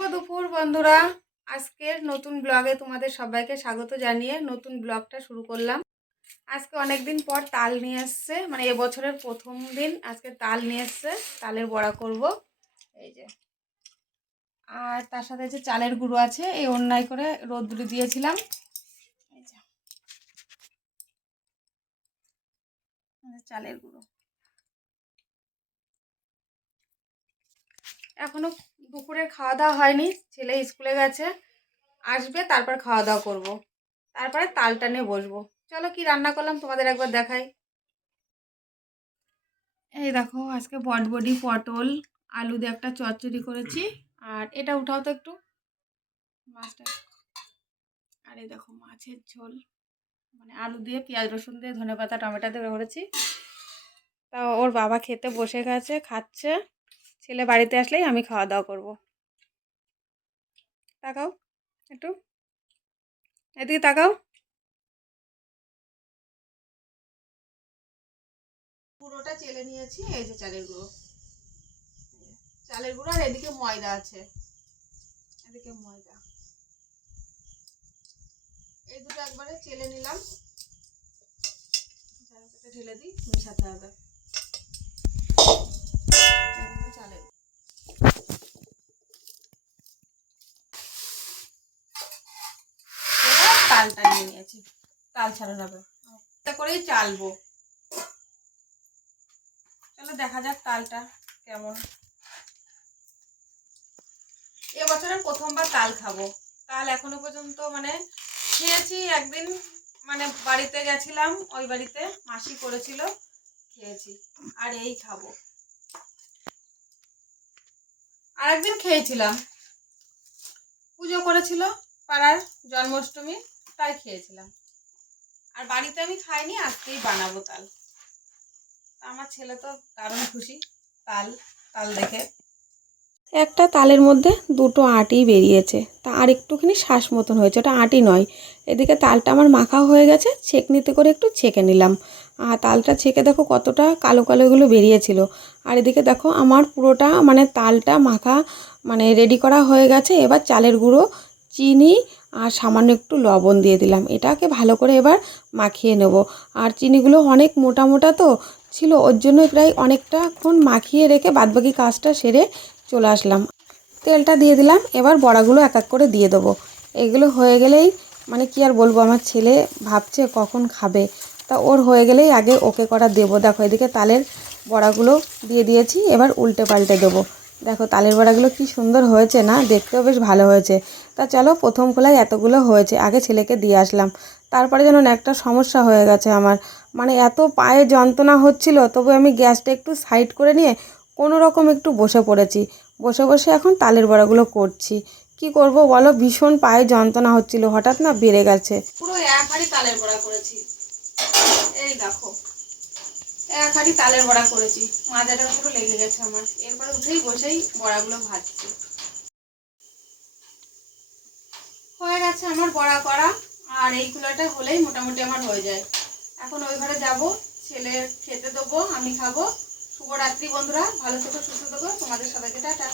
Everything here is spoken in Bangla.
দুপুর বন্ধুরা, আজকের নতুন ব্লগে তোমাদের সবাইকে স্বাগত জানিয়ে নতুন ব্লগটা শুরু করলাম। আজকে অনেক দিন পর তাল নিয়ে এসছে, মানে এবছরের প্রথম দিন আজকে তাল নিয়ে এসছে। তালের বড়া করব, এই যে। আর তার সাথে যে চালের গুঁড়ো আছে, এই অন্যায় করে রোদ্দুরে দিয়েছিলাম, এই যে চালের গুঁড়ো। এখনো দুপুরে খাওয়া দাওয়া হয়নি, ছেলে স্কুলে গেছে, আসবে তারপর খাওয়া দাওয়া করব, তারপরে তালটা নিয়ে বসবো। চলো কি রান্না করলাম তোমাদের একবার দেখাই। এই দেখো, আজকে বটবডি পটল আলু দিয়ে একটা চচ্চড়ি করেছি। আর এটা উঠাও তো একটু, মাছটা। আর এই দেখো মাছের ঝোল, মানে আলু দিয়ে পেঁয়াজ রসুন দিয়ে ধনেপাতা টমেটো দিয়ে করেছি। তা ওর বাবা খেতে বসে গেছে, খাচ্ছে। ছেলে বাড়িতে আসলেই আমি খাওয়া দাওয়া করব। তাকাও একটু, এদিকে তাকাও। পুরোটা চেলে নিয়েছি, এই যে চালের গুঁড়ো। চালের গুঁড়ো আর এদিকে ময়দা আছে, এদিকে ময়দা। এই দুটো একবারে চেলে নিলাম, ঢেলে দিই, মিশাতে হবে। চালের তালটা নিয়ে নিয়েছি, তাল ছাড়া যাবে, এটা করেই চালবো। চলো দেখা যাক তালটা কেমন। এবছরের প্রথমবার তাল খাবো। তাল এখনো পর্যন্ত মানে খেয়েছি একদিন, মানে বাড়িতে গেছিলাম, ওই বাড়িতে মাসি করেছিল, খেয়েছি। আর এই খাবো। আর একদিন খেয়েছিলাম, পুজো করেছিল পাড়ার, জন্মাষ্টমী, তাই খেয়েছিলাম। আর বাড়িতে আমি খাইনি, আজকেই বানাবো তাল। আমার ছেলে তো দারুণ খুশি তাল তাল দেখে। একটা তালের মধ্যে দুটো আঁটি বেরিয়েছে, তা আর একটুখানি শ্বাস মতন হয়েছে, ওটা আঁটি নয়। এদিকে তালটা আমার মাখা হয়ে গেছে, ছেঁকনিতে করে একটু ছেঁকে নিলাম। আর তালটা ছেঁকে দেখো কতটা কালো কালোগুলো বেরিয়েছিল। আর এদিকে দেখো আমার পুরোটা মানে তালটা মাখা মানে রেডি করা হয়ে গেছে। এবার চালের গুঁড়ো, চিনি আর সামান্য একটু লবণ দিয়ে দিলাম, এটাকে ভালো করে এবার মাখিয়ে নেব। আর চিনিগুলো অনেক মোটা মোটা তো ছিল, ওর জন্য প্রায় অনেকটাক্ষণ মাখিয়ে রেখে বাদবাকি কাজটা সেরে চলে আসলাম। তেলটা দিয়ে দিলাম, এবার বড়াগুলো এক এক করে দিয়ে দেবো। এগুলো হয়ে গেলেই মানে কি আর বলবো, আমার ছেলে ভাবছে কখন খাবে, তা ওর হয়ে গেলেই আগে ওকে করা দেবো। দেখো এদিকে তালের বড়াগুলো দিয়ে দিয়েছি, এবার উল্টে পাল্টে দেবো। দেখো তালের বড়াগুলো কি সুন্দর হয়েছে না, দেখতেও বেশ ভালো হয়েছে। তা চলো প্রথম খোলায় এতগুলো হয়েছে, আগে ছেলেকে দিয়ে আসলাম। তারপরে যেন একটা সমস্যা হয়ে গেছে আমার, মানে এত পায়ে যন্ত্রণা হচ্ছিল, তবু আমি গ্যাসটা একটু সাইড করে নিয়ে কোনো রকম একটু বসে পড়েছি। বসে বসে এখন তালের বড়াগুলো করছি। কি করব বলো, ভীষণ পায়ে যন্ত্রণা হচ্ছিল, হঠাৎ না বেড়ে গেছে। পুরো এক হাঁড়ি তালের বড়া করেছি, এই দেখো এক হাঁড়ি তালের বড়া করেছি। মাজাটা পুরো লেগে গেছে আমার, এরপরে উঠেই বসেই বড়াগুলো ভাজছি। হয়ে গেছে আমার বড়া করা, আর এই কুলাটা হলেই মোটামুটি আমার হয়ে যায়। এখন ওই ঘরে যাবো, ছেলে খেতে দেবো, আমি খাবো। শুভরাত্রি বন্ধুরা, ভালো থেকো, সুস্থ থেকো, তোমাদের সবাইকে টাটা।